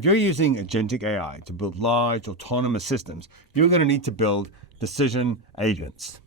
If you're using agentic AI to build large autonomous systems, you're going to need to build decision agents.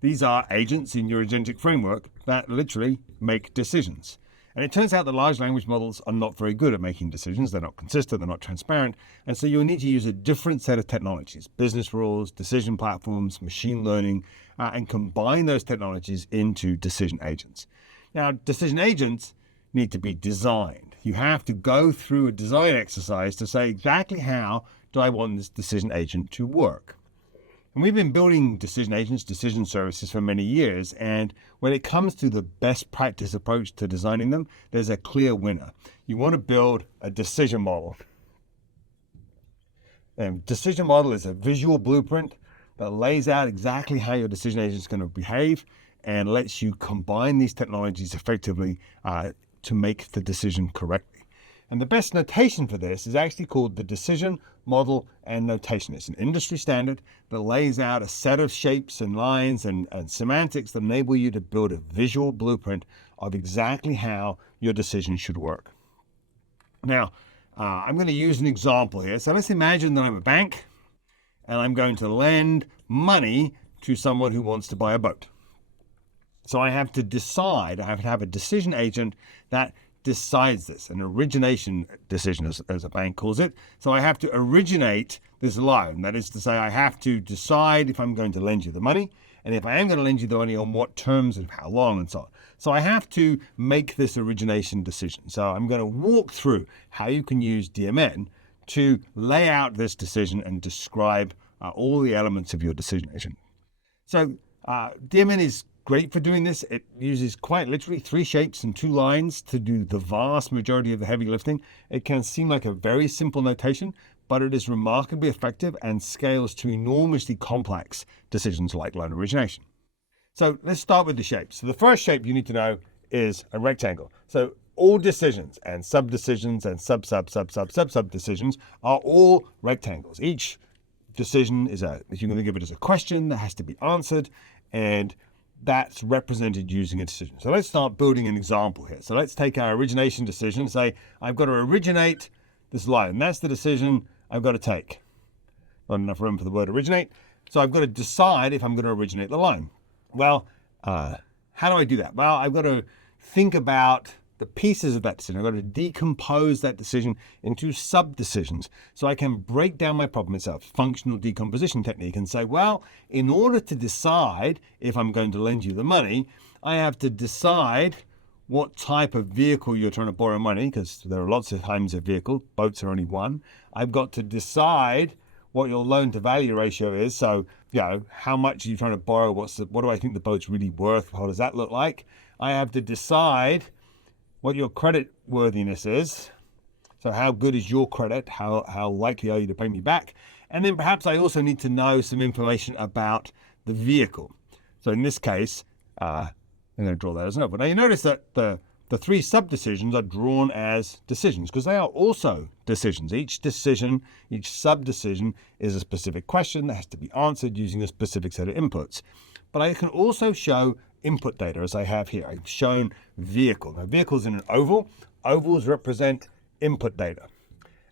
These are agents in your agentic framework that literally make decisions. And it turns out that large language models are not very good at making decisions. They're not consistent, they're not transparent. And so you'll need to use a different set of technologies, business rules, decision platforms, machine learning, and combine those technologies into decision agents. Now, decision agents need to be designed. You have to go through a design exercise to say exactly how do I want this decision agent to work. And we've been building decision agents, decision services for many years. And when it comes to the best practice approach to designing them, there's a clear winner. You want to build a decision model. And decision model is a visual blueprint that lays out exactly how your decision agent is going to behave and lets you combine these technologies effectively to make the decision correctly. And the best notation for this is actually called the decision model and notation. It's an industry standard that lays out a set of shapes and lines and semantics that enable you to build a visual blueprint of exactly how your decision should work. Now, I'm going to use an example here. So let's imagine that I'm a bank and I'm going to lend money to someone who wants to buy a boat. So I have to decide, I have to have a decision agent that decides this, an origination decision as a bank calls it. So I have to originate this loan. That is to say, I have to decide if I'm going to lend you the money, and if I am going to lend you the money, on what terms and how long and so on. So I have to make this origination decision. So I'm going to walk through how you can use DMN to lay out this decision and describe all the elements of your decision agent. So DMN is great for doing this. It uses quite literally 3 shapes and 2 lines to do the vast majority of the heavy lifting. It can seem like a very simple notation, but it is remarkably effective and scales to enormously complex decisions like loan origination. So let's start with the shapes. So the first shape you need to know is a rectangle. So all decisions and sub-decisions and sub-decisions are all rectangles. Each decision is you can think of it as a question that has to be answered, and that's represented using a decision. So let's start building an example here. So let's take our origination decision, say I've got to originate this loan. That's the decision I've got to take. Not enough room for the word originate. So I've got to decide if I'm going to originate the loan. Well, how do I do that? Well, I've got to think about the pieces of that decision. I've got to decompose that decision into sub-decisions. So I can break down my problem itself, functional decomposition technique, and say, well, in order to decide if I'm going to lend you the money, I have to decide what type of vehicle you're trying to borrow money, because there are lots of kinds of vehicle. Boats are only one. I've got to decide what your loan to value ratio is. So, how much are you trying to borrow? What do I think the boat's really worth? How does that look like? I have to decide what your credit worthiness is. So how good is your credit? How likely are you to pay me back? And then perhaps I also need to know some information about the vehicle. So in this case, I'm going to draw that as an open. Now you notice that the 3 sub-decisions are drawn as decisions because they are also decisions. Each decision, each sub-decision is a specific question that has to be answered using a specific set of inputs. But I can also show input data as I have here. I've shown vehicle. Now vehicle's in an oval. Ovals represent input data.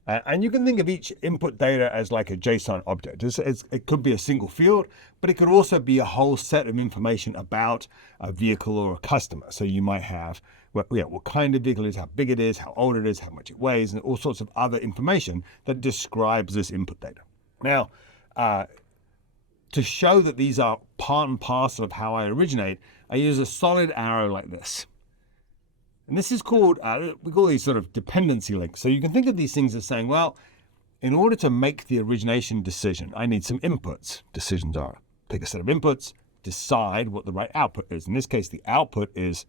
And you can think of each input data as like a JSON object. It could be a single field, but it could also be a whole set of information about a vehicle or a customer. So you might have what kind of vehicle it is, how big it is, how old it is, how much it weighs, and all sorts of other information that describes this input data. Now, to show that these are part and parcel of how I originate, I use a solid arrow like this. And this is called, we call these sort of dependency links. So you can think of these things as saying, well, in order to make the origination decision, I need some inputs. Decisions are, pick a set of inputs, decide what the right output is. In this case, the output is,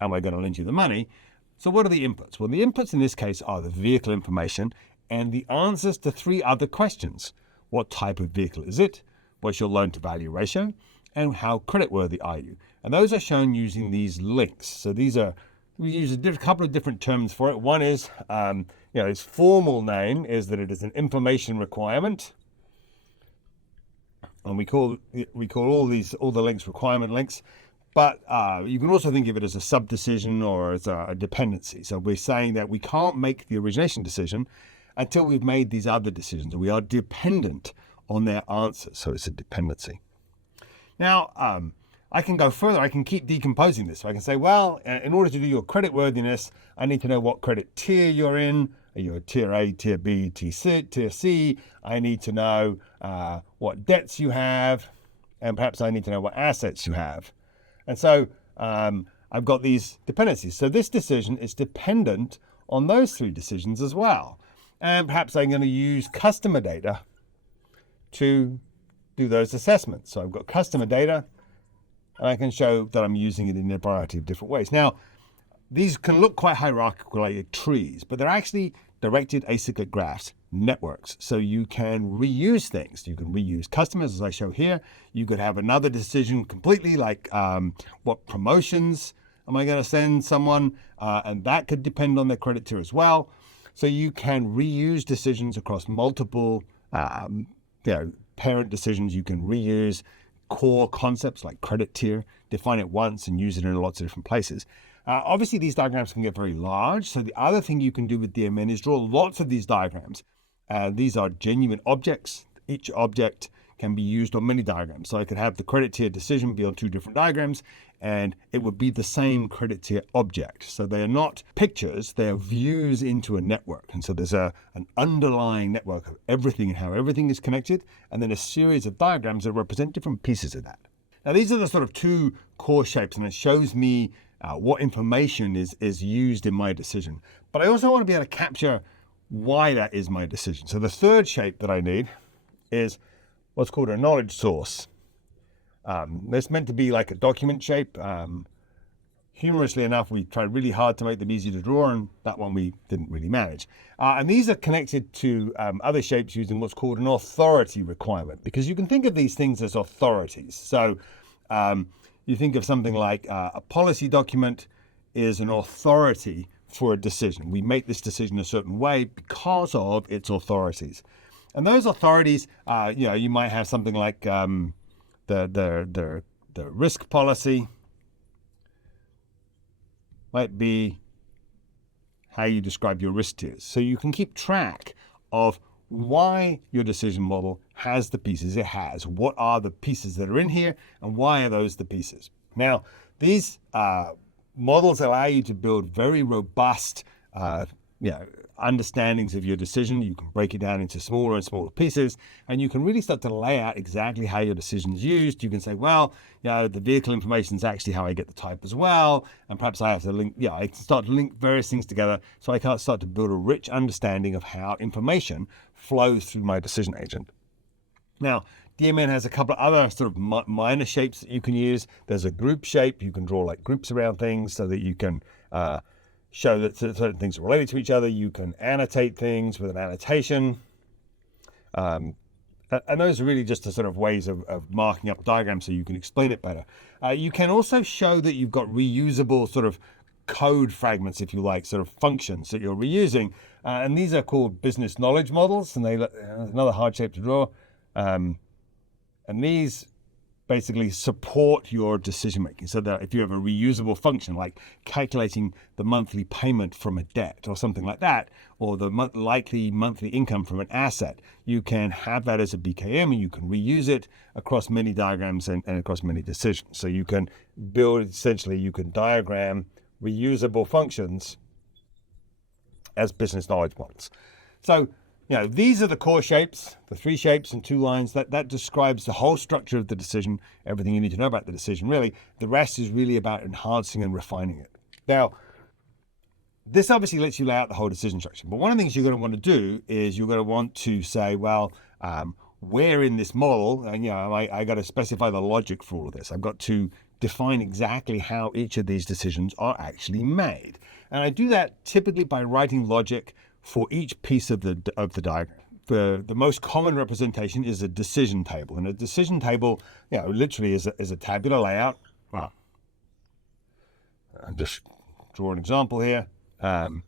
am I going to lend you the money? So what are the inputs? Well, the inputs in this case are the vehicle information and the answers to 3 other questions. What type of vehicle is it? What's your loan to value ratio? And how creditworthy are you? And those are shown using these links. So we use a couple of different terms for it. One is, its formal name is that it is an information requirement. And we call all the links requirement links. But you can also think of it as a sub-decision or as a dependency. So we're saying that we can't make the origination decision until we've made these other decisions. We are dependent on their answers, so it's a dependency. Now, I can go further. I can keep decomposing this. So I can say, well, in order to do your credit worthiness, I need to know what credit tier you're in. Are you a tier A, tier B, tier C? I need to know what debts you have, and perhaps I need to know what assets you have. And so I've got these dependencies. So this decision is dependent on those three decisions as well. And perhaps I'm going to use customer data to do those assessments. So I've got customer data, and I can show that I'm using it in a variety of different ways. Now, these can look quite hierarchical, like trees, but they're actually directed acyclic graphs, networks. So you can reuse things. You can reuse customers, as I show here. You could have another decision completely, like what promotions am I going to send someone? And that could depend on their credit tier as well. So you can reuse decisions across multiple parent decisions. You can reuse core concepts like credit tier, define it once and use it in lots of different places. Obviously, these diagrams can get very large. So the other thing you can do with DMN is draw lots of these diagrams. These are genuine objects. Each object can be used on many diagrams. So I could have the credit tier decision be on two different diagrams, and it would be the same credit tier object. So they are not pictures, they are views into a network. And so there's an underlying network of everything and how everything is connected, and then a series of diagrams that represent different pieces of that. Now, these are the sort of two core shapes, and it shows me what information is used in my decision. But I also want to be able to capture why that is my decision. So the third shape that I need is what's called a knowledge source. It's meant to be like a document shape. Humorously enough, we tried really hard to make them easy to draw, and that one we didn't really manage. And these are connected to other shapes using what's called an authority requirement, because you can think of these things as authorities. So you think of something like a policy document is an authority for a decision. We make this decision a certain way because of its authorities. And those authorities, you might have something like the risk policy might be how you describe your risk tiers. So you can keep track of why your decision model has the pieces it has. What are the pieces that are in here, and why are those the pieces? Now, these models allow you to build very robust understandings of your decision. You can break it down into smaller and smaller pieces, and you can really start to lay out exactly how your decision is used. You can say, well, the vehicle information is actually how I get the type as well, and perhaps I have to link, I can start to link various things together, so I can start to build a rich understanding of how information flows through my decision agent. Now, DMN has a couple of other sort of minor shapes that you can use. There's a group shape. You can draw like groups around things so that you can show that certain things are related to each other. You can annotate things with an annotation. And those are really just the sort of ways of marking up diagrams so you can explain it better. You can also show that you've got reusable sort of code fragments, if you like, sort of functions that you're reusing. And these are called business knowledge models, and another hard shape to draw. And these basically support your decision making. So that if you have a reusable function like calculating the monthly payment from a debt or something like that, or the likely monthly income from an asset, you can have that as a BKM and you can reuse it across many diagrams and across many decisions. So you can build, essentially, you can diagram reusable functions as business knowledge models. So these are the core shapes, the three shapes and two lines. That describes the whole structure of the decision, everything you need to know about the decision, really. The rest is really about enhancing and refining it. Now, this obviously lets you lay out the whole decision structure. But one of the things you're going to want to do is you're going to want to say, well, where in this model, and I got to specify the logic for all of this. I've got to define exactly how each of these decisions are actually made. And I do that typically by writing logic for each piece of the diagram. The most common representation is a decision table, and a decision table, literally is a tabular layout. Well, I'll just draw an example here. And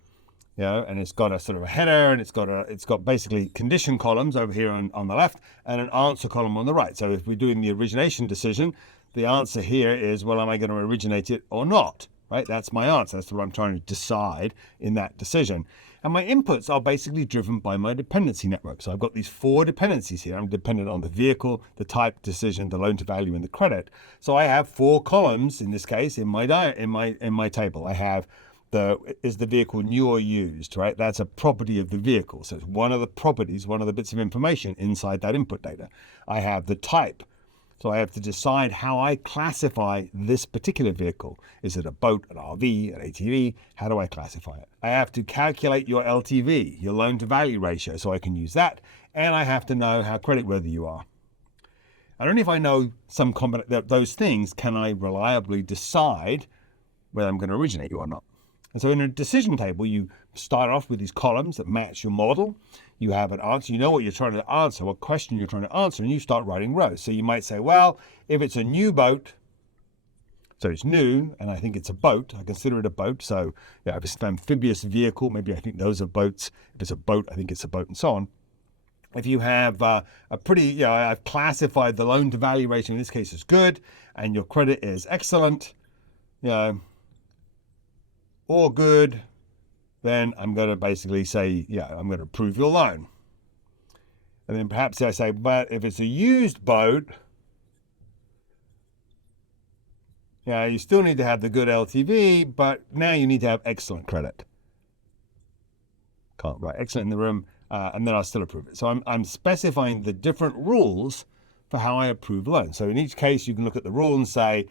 it's got a sort of a header, and it's got basically condition columns over here on the left, and an answer column on the right. So if we're doing the origination decision, the answer here is, well, am I going to originate it or not? Right? That's my answer. That's what I'm trying to decide in that decision. And my inputs are basically driven by my dependency network. So I've got these 4 dependencies here. I'm dependent on the vehicle, the type, decision, the loan to value, and the credit. So I have 4 columns in this case in my table. I have is the vehicle new or used, right? That's a property of the vehicle. So it's one of the properties, one of the bits of information inside that input data. I have the type. So I have to decide how I classify this particular vehicle. Is it a boat, an RV, an ATV? How do I classify it? I have to calculate your LTV, your loan to value ratio, so I can use that. And I have to know how creditworthy you are. And only if I know those things can I reliably decide whether I'm going to originate you or not. And so in a decision table, you start off with these columns that match your model. You have an answer, you know what you're trying to answer, what question you're trying to answer, and you start writing rows. So you might say, well, if it's a new boat, so it's new, and I think it's a boat, I consider it a boat. So if it's an amphibious vehicle, maybe I think those are boats. If it's a boat, I think it's a boat, and so on. If you have I've classified the loan to value ratio in this case as good, and your credit is excellent, or good, then I'm going to basically say, I'm going to approve your loan. And then perhaps I say, but if it's a used boat, you still need to have the good LTV, but now you need to have excellent credit. Can't write excellent in the room, and then I'll still approve it. So I'm specifying the different rules for how I approve loans. So in each case, you can look at the rule and say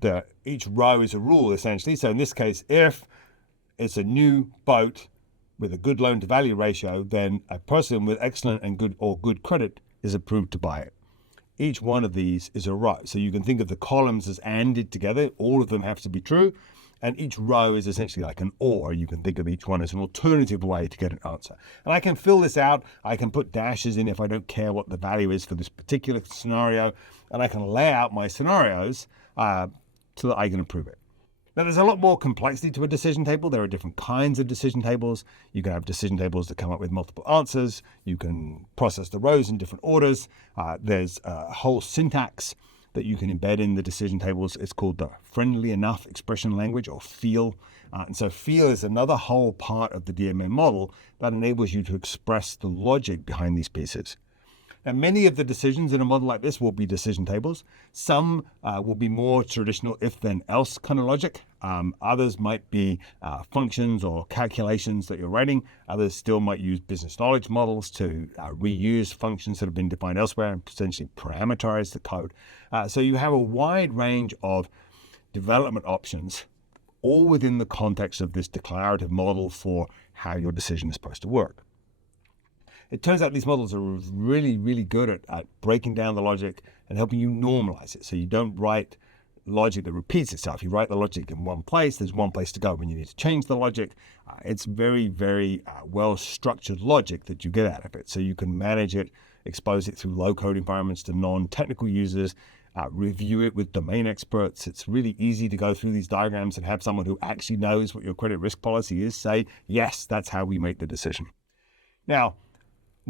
that each row is a rule, essentially. So in this case, if it's a new boat with a good loan to value ratio, then a person with excellent and good credit is approved to buy it. Each one of these is a row. So you can think of the columns as ANDed together. All of them have to be true. And each row is essentially like an OR. You can think of each one as an alternative way to get an answer. And I can fill this out. I can put dashes in if I don't care what the value is for this particular scenario. And I can lay out my scenarios so that I can approve it. Now, there's a lot more complexity to a decision table. There are different kinds of decision tables. You can have decision tables that come up with multiple answers. You can process the rows in different orders. There's a whole syntax that you can embed in the decision tables. It's called the friendly enough expression language, or FEEL. And so FEEL is another whole part of the DMN model that enables you to express the logic behind these pieces. And many of the decisions in a model like this will be decision tables. Some will be more traditional if then else kind of logic. Others might be functions or calculations that you're writing. Others still might use business knowledge models to reuse functions that have been defined elsewhere and potentially parameterize the code. So you have a wide range of development options, all within the context of this declarative model for how your decision is supposed to work. It turns out these models are really, really good at breaking down the logic and helping you normalize it. So you don't write logic that repeats itself. You write the logic in one place. There's one place to go when you need to change the logic. It's very, very well-structured logic that you get out of it. So you can manage it, expose it through low-code environments to non-technical users, review it with domain experts. It's really easy to go through these diagrams and have someone who actually knows what your credit risk policy is say, yes, that's how we make the decision. Now,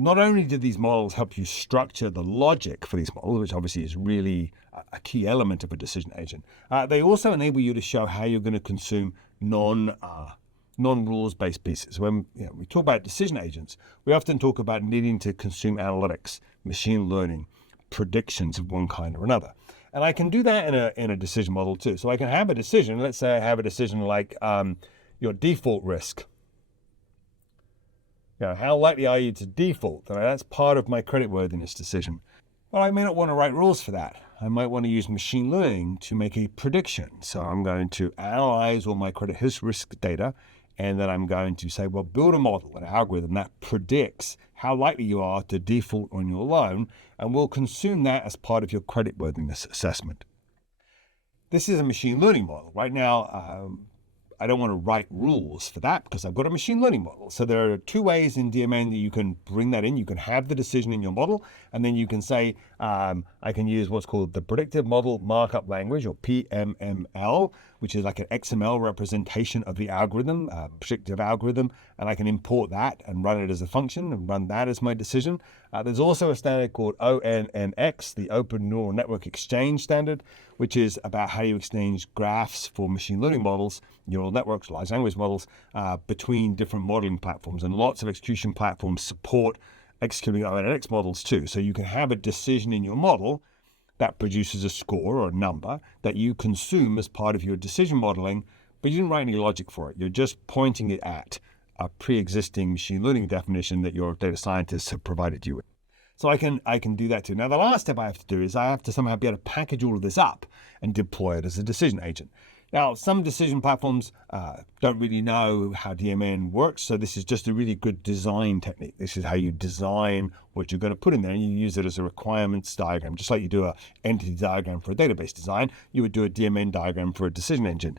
not only do these models help you structure the logic for these models, which obviously is really a key element of a decision agent, they also enable you to show how you're going to consume non-rules-based pieces. When we talk about decision agents, we often talk about needing to consume analytics, machine learning, predictions of one kind or another. And I can do that in a decision model too. So I can have a decision. Let's say I have a decision like your default risk. How likely are you to default? That's part of my creditworthiness decision. Well, I may not want to write rules for that. I might want to use machine learning to make a prediction. So I'm going to analyze all my credit risk data, and then I'm going to say, well, build a model, an algorithm that predicts how likely you are to default on your loan, and we'll consume that as part of your creditworthiness assessment. This is a machine learning model. Right now, I don't want to write rules for that because I've got a machine learning model. So there are 2 ways in DMN that you can bring that in. You can have the decision in your model, and then you can say, I can use what's called the predictive model markup language, or PMML, which is like an XML representation of the algorithm, predictive algorithm, and I can import that and run it as a function and run that as my decision. There's also a standard called ONNX, the Open Neural Network Exchange Standard, which is about how you exchange graphs for machine learning models, neural networks, large language models, between different modeling platforms. And lots of execution platforms support executing ONNX models too. So you can have a decision in your model that produces a score or a number that you consume as part of your decision modeling, but you didn't write any logic for it. You're just pointing it at a pre-existing machine learning definition that your data scientists have provided you with. So I can do that too. Now, the last step I have to do is I have to somehow be able to package all of this up and deploy it as a decision agent. Now, some decision platforms don't really know how DMN works, so this is just a really good design technique. This is how you design what you're going to put in there, and you use it as a requirements diagram. Just like you do an entity diagram for a database design, you would do a DMN diagram for a decision engine.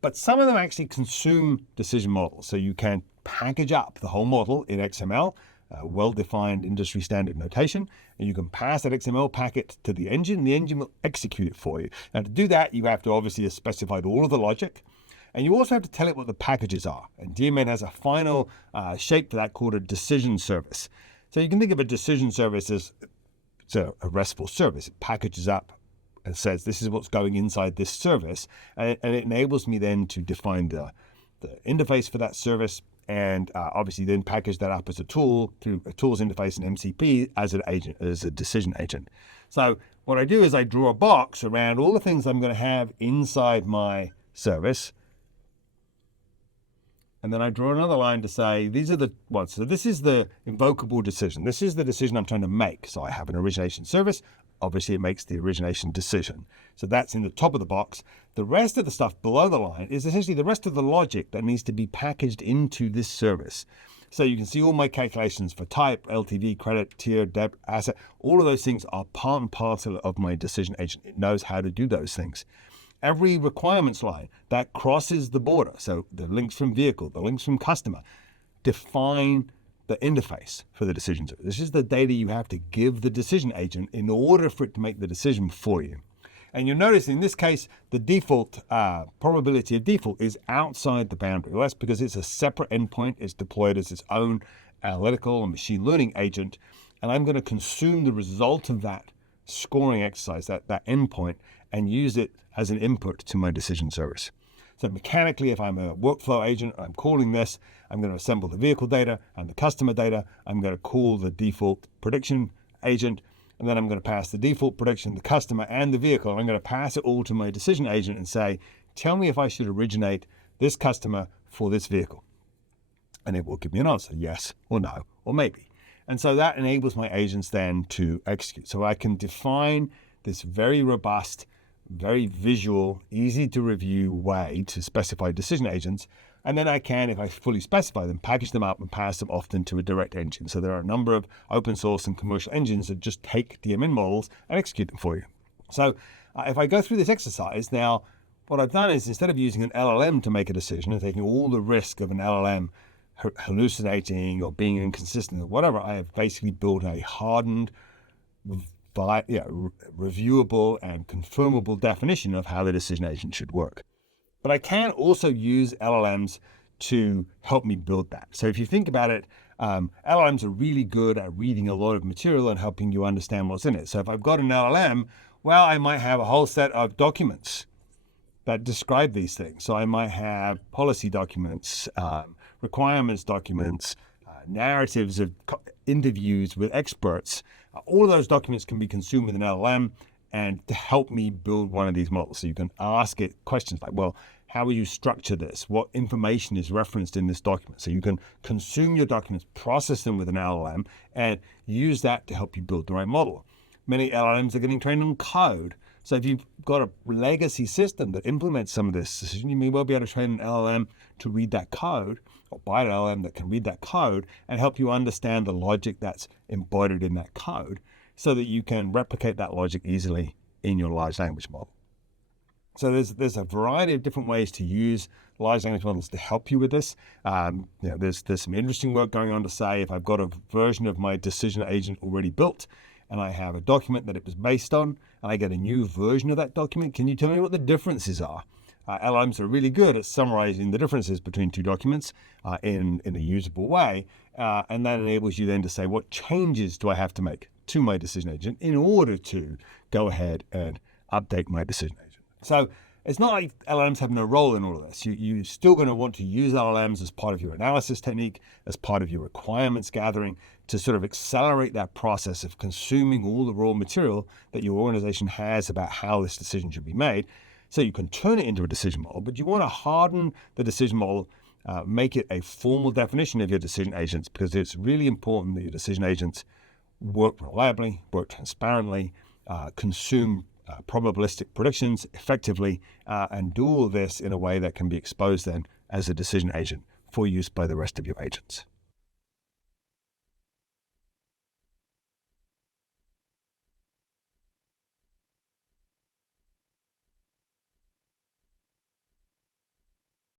But some of them actually consume decision models, so you can package up the whole model in XML, well-defined industry standard notation, and you can pass that XML packet to the engine will execute it for you. Now, to do that, you have to obviously have specified all of the logic, and you also have to tell it what the packages are. And DMN has a final shape for that called a decision service. So you can think of a decision service as it's a RESTful service. It packages up and says, this is what's going inside this service, and it enables me then to define the interface for that service, and obviously then package that up as a tool through a tools interface and MCP as an agent, as a decision agent. So what I do is I draw a box around all the things I'm going to have inside my service, and then I draw another line to say these are the ones. So this is the invocable decision. This is the decision I'm trying to make. So I have an origination service. Obviously, it makes the origination decision. So that's in the top of the box. The rest of the stuff below the line is essentially the rest of the logic that needs to be packaged into this service. So you can see all my calculations for type, LTV, credit, tier, debt, asset. All of those things are part and parcel of my decision agent. It knows how to do those things. Every requirements line that crosses the border, so the links from vehicle, the links from customer, define the interface for the decision service. This is the data you have to give the decision agent in order for it to make the decision for you. And you'll notice in this case, the default probability of default is outside the boundary. Well, that's because it's a separate endpoint. It's deployed as its own analytical and machine learning agent. And I'm going to consume the result of that scoring exercise, that endpoint, and use it as an input to my decision service. So mechanically, if I'm a workflow agent, I'm calling this, I'm going to assemble the vehicle data and the customer data. I'm going to call the default prediction agent, and then I'm going to pass the default prediction, the customer, and the vehicle. And I'm going to pass it all to my decision agent and say, tell me if I should originate this customer for this vehicle. And it will give me an answer, yes or no, or maybe. And so that enables my agents then to execute. So I can define this very robust, very visual, easy to review way to specify decision agents. And then I can, if I fully specify them, package them up and pass them often to a direct engine. So there are a number of open source and commercial engines that just take DMN models and execute them for you. So if I go through this exercise now, what I've done is instead of using an LLM to make a decision and taking all the risk of an LLM hallucinating or being inconsistent or whatever, I have basically built a hardened, reviewable and confirmable definition of how the decision agent should work. But I can also use LLMs to help me build that. So if you think about it, LLMs are really good at reading a lot of material and helping you understand what's in it. So if I've got an LLM, well, I might have a whole set of documents that describe these things. So I might have policy documents, requirements documents, narratives of interviews with experts. All of those documents can be consumed with an LLM and to help me build one of these models. So you can ask it questions like, well, how will you structure this? What information is referenced in this document? So you can consume your documents, process them with an LLM, and use that to help you build the right model. Many LLMs are getting trained on code. So if you've got a legacy system that implements some of this, you may well be able to train an LLM to read that code, or buy an LLM that can read that code and help you understand the logic that's embodied in that code so that you can replicate that logic easily in your large language model. So there's a variety of different ways to use large language models to help you with this. There's some interesting work going on to say if I've got a version of my decision agent already built and I have a document that it was based on, and I get a new version of that document, can you tell me what the differences are LLMs are really good at summarizing the differences between two documents in a usable way. And that enables you then to say, what changes do I have to make to my decision agent in order to go ahead and update my decision agent? So it's not like LLMs have no role in all of this. You're still going to want to use LLMs as part of your analysis technique, as part of your requirements gathering, to sort of accelerate that process of consuming all the raw material that your organization has about how this decision should be made. So you can turn it into a decision model, but you want to harden the decision model, make it a formal definition of your decision agents, because it's really important that your decision agents work reliably, work transparently, consume probabilistic predictions effectively, and do all this in a way that can be exposed then as a decision agent for use by the rest of your agents.